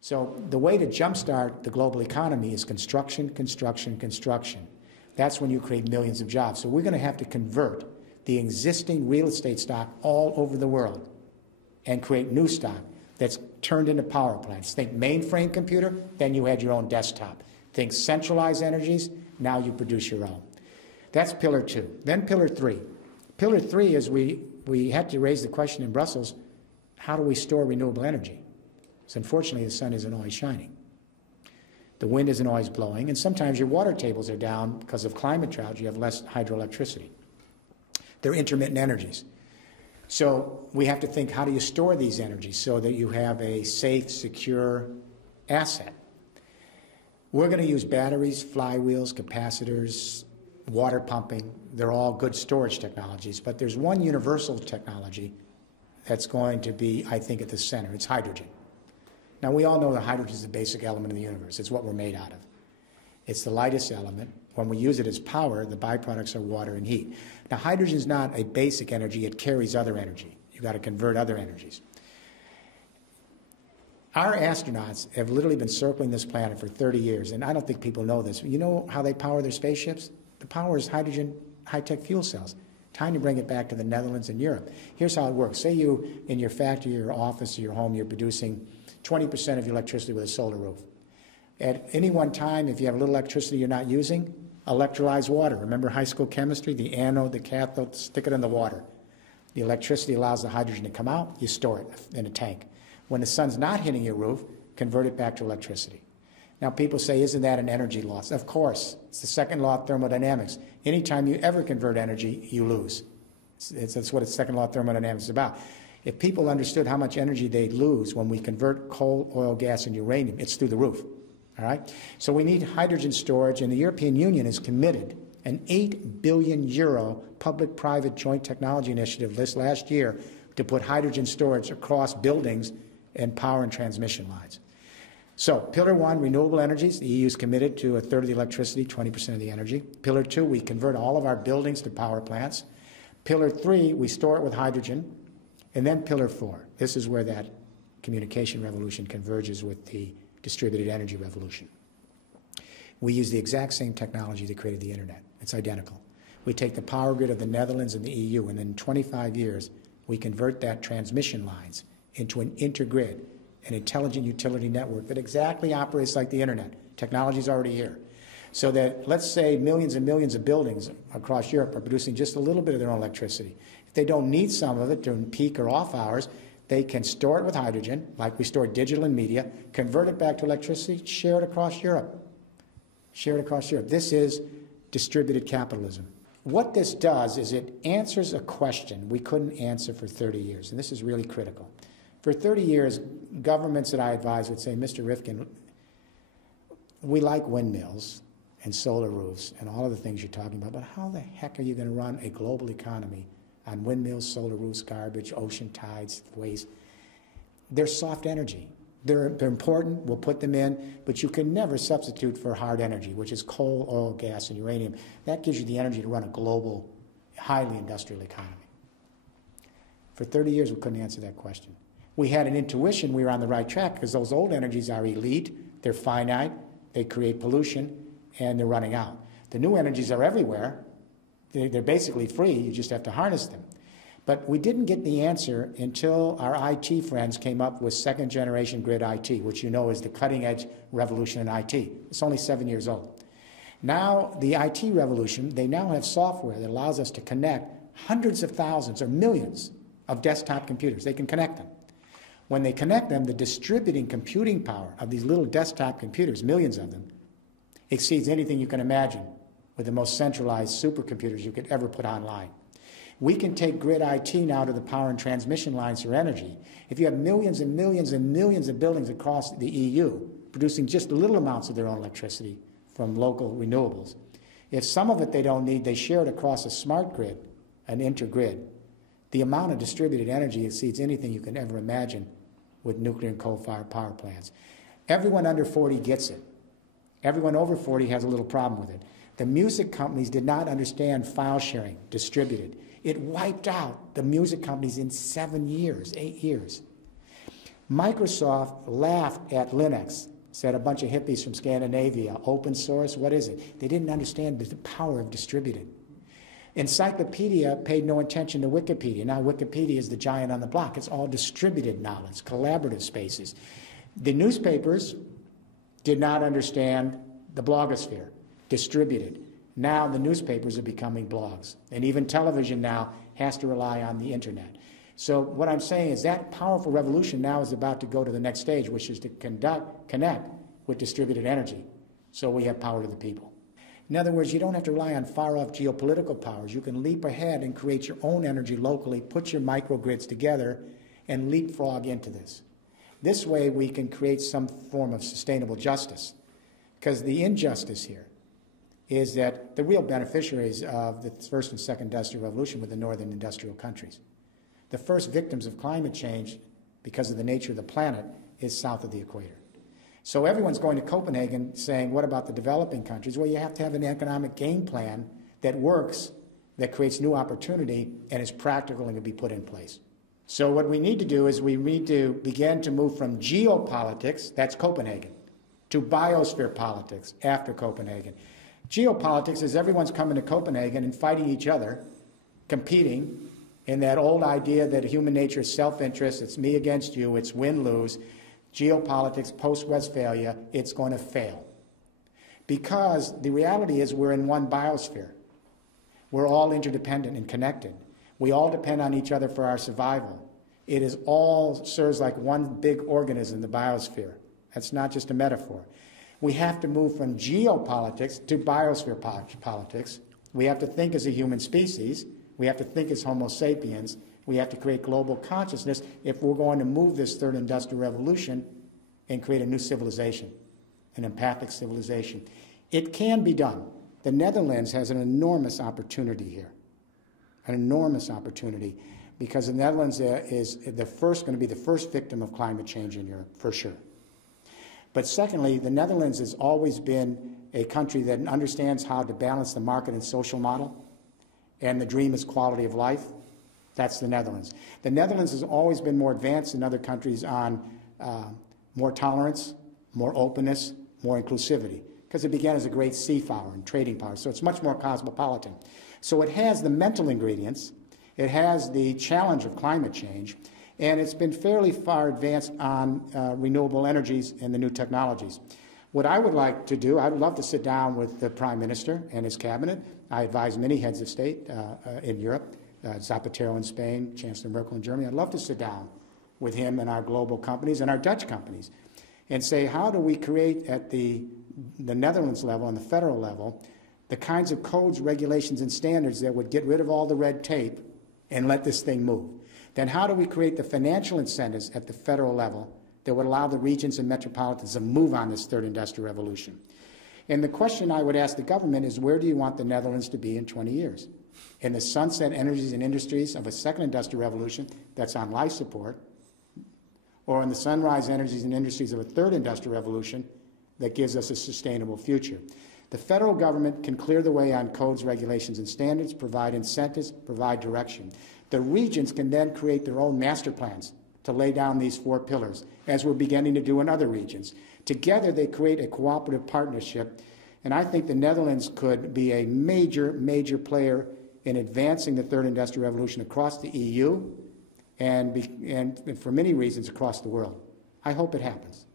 So the way to jumpstart the global economy is construction, construction, construction. That's when you create millions of jobs. So we're going to have to convert the existing real estate stock all over the world and create new stock that's turned into power plants. Think mainframe computer, then you had your own desktop. Think centralized energies, now you produce your own. That's pillar 2. Then pillar 3. Pillar 3 is we had to raise the question in Brussels, how do we store renewable energy? So unfortunately, the sun isn't always shining. The wind isn't always blowing, and sometimes your water tables are down because of climate drought. You have less hydroelectricity. They're intermittent energies. So we have to think, how do you store these energies so that you have a safe, secure asset? We're going to use batteries, flywheels, capacitors, water pumping. They're all good storage technologies, but there's one universal technology that's going to be, I think, at the center. It's hydrogen. Now, we all know that hydrogen is the basic element of the universe. It's what we're made out of. It's the lightest element. When we use it as power, the byproducts are water and heat. Now, hydrogen is not a basic energy. It carries other energy. You've got to convert other energies. Our astronauts have literally been circling this planet for 30 years, and I don't think people know this. You know how they power their spaceships? The power is hydrogen high-tech fuel cells. Time to bring it back to the Netherlands and Europe. Here's how it works. Say you, in your factory, your office, or your home, you're producing 20% of your electricity with a solar roof. At any one time, if you have a little electricity you're not using, electrolyze water. Remember high school chemistry? The anode, the cathode, stick it in the water. The electricity allows the hydrogen to come out. You store it in a tank. When the sun's not hitting your roof, convert it back to electricity. Now, people say, isn't that an energy loss? Of course. It's the second law of thermodynamics. Anytime you ever convert energy, you lose. That's what the second law of thermodynamics is about. If people understood how much energy they'd lose when we convert coal, oil, gas, and uranium, it's through the roof. All right? So we need hydrogen storage, and the European Union has committed an €8 billion public-private joint technology initiative this last year to put hydrogen storage across buildings and power and transmission lines. So, Pillar 1, renewable energies. The EU is committed to a third of the electricity, 20% of the energy. Pillar 2, we convert all of our buildings to power plants. Pillar 3, we store it with hydrogen. And then Pillar 4, this is where that communication revolution converges with the distributed energy revolution. We use the exact same technology that created the internet. It's identical. We take the power grid of the Netherlands and the EU, and in 25 years, we convert that transmission lines into an intergrid, an intelligent utility network that exactly operates like the internet. Technology is already here. So that, let's say, millions and millions of buildings across Europe are producing just a little bit of their own electricity. If they don't need some of it during peak or off hours, they can store it with hydrogen, like we store digital and media, convert it back to electricity, share it across Europe. Share it across Europe. This is distributed capitalism. What this does is it answers a question we couldn't answer for 30 years, and this is really critical. For 30 years, governments that I advise would say, Mr. Rifkin, we like windmills and solar roofs and all of the things you're talking about, but how the heck are you going to run a global economy on windmills, solar roofs, garbage, ocean tides, waste? They're soft energy. They're important. We'll put them in, but you can never substitute for hard energy, which is coal, oil, gas, and uranium. That gives you the energy to run a global, highly industrial economy. For 30 years, we couldn't answer that question. We had an intuition we were on the right track because those old energies are elite, they're finite, they create pollution, and they're running out. The new energies are everywhere. They're basically free. You just have to harness them. But we didn't get the answer until our IT friends came up with second-generation grid IT, which you know is the cutting-edge revolution in IT. It's only 7 years old. Now, the IT revolution, they now have software that allows us to connect hundreds of thousands or millions of desktop computers. They can connect them. When they connect them, the distributing computing power of these little desktop computers, millions of them, exceeds anything you can imagine with the most centralized supercomputers you could ever put online. We can take grid IT now to the power and transmission lines for energy. If you have millions and millions and millions of buildings across the EU producing just little amounts of their own electricity from local renewables, if some of it they don't need, they share it across a smart grid, an intergrid, the amount of distributed energy exceeds anything you can ever imagine with nuclear and coal-fired power plants. Everyone under 40 gets it. Everyone over 40 has a little problem with it. The music companies did not understand file sharing, distributed. It wiped out the music companies in 7 years, 8 years. Microsoft laughed at Linux, said a bunch of hippies from Scandinavia, open source, what is it? They didn't understand the power of distributed. Encyclopedia paid no attention to Wikipedia. Now Wikipedia is the giant on the block. It's all distributed knowledge, collaborative spaces. The newspapers did not understand the blogosphere, distributed. Now the newspapers are becoming blogs. And even television now has to rely on the internet. So what I'm saying is that powerful revolution now is about to go to the next stage, which is to connect with distributed energy. So we have power to the people. In other words, you don't have to rely on far-off geopolitical powers. You can leap ahead and create your own energy locally, put your microgrids together, and leapfrog into this. This way we can create some form of sustainable justice. Because the injustice here is that the real beneficiaries of the first and second industrial revolution were the northern industrial countries. The first victims of climate change, because of the nature of the planet, is south of the equator. So everyone's going to Copenhagen saying, what about the developing countries? Well, you have to have an economic game plan that works, that creates new opportunity, and is practical and can be put in place. So what we need to do is we need to begin to move from geopolitics, that's Copenhagen, to biosphere politics after Copenhagen. Geopolitics is everyone's coming to Copenhagen and fighting each other, competing, in that old idea that human nature is self-interest, it's me against you, it's win-lose. Geopolitics, post-Westphalia, it's going to fail. Because the reality is we're in one biosphere. We're all interdependent and connected. We all depend on each other for our survival. It is all serves like one big organism, the biosphere. That's not just a metaphor. We have to move from geopolitics to biosphere politics. We have to think as a human species. We have to think as Homo sapiens. We have to create global consciousness if we're going to move this third industrial revolution and create a new civilization, an empathic civilization. It can be done. The Netherlands has an enormous opportunity here, an enormous opportunity, because the Netherlands is going to be the first victim of climate change in Europe, for sure. But secondly, the Netherlands has always been a country that understands how to balance the market and social model, and the dream is quality of life. That's the Netherlands. The Netherlands has always been more advanced than other countries on more tolerance, more openness, more inclusivity, because it began as a great sea power and trading power, so it's much more cosmopolitan. So it has the mental ingredients, it has the challenge of climate change, and it's been fairly far advanced on renewable energies and the new technologies. What I would like to do, I would love to sit down with the Prime Minister and his cabinet. I advise many heads of state in Europe, Zapatero in Spain, Chancellor Merkel in Germany. I'd love to sit down with him and our global companies and our Dutch companies and say, how do we create at the Netherlands level and the federal level the kinds of codes, regulations, and standards that would get rid of all the red tape and let this thing move? Then how do we create the financial incentives at the federal level that would allow the regions and metropolitans to move on this third industrial revolution? And the question I would ask the government is, where do you want the Netherlands to be in 20 years? In the sunset energies and industries of a second industrial revolution that's on life support, or in the sunrise energies and industries of a third industrial revolution that gives us a sustainable future? The federal government can clear the way on codes, regulations, and standards, provide incentives, provide direction. The regions can then create their own master plans to lay down these 4 pillars, as we're beginning to do in other regions. Together, they create a cooperative partnership, and I think the Netherlands could be a major, major player in advancing the third industrial revolution across the EU and for many reasons across the world. I hope it happens.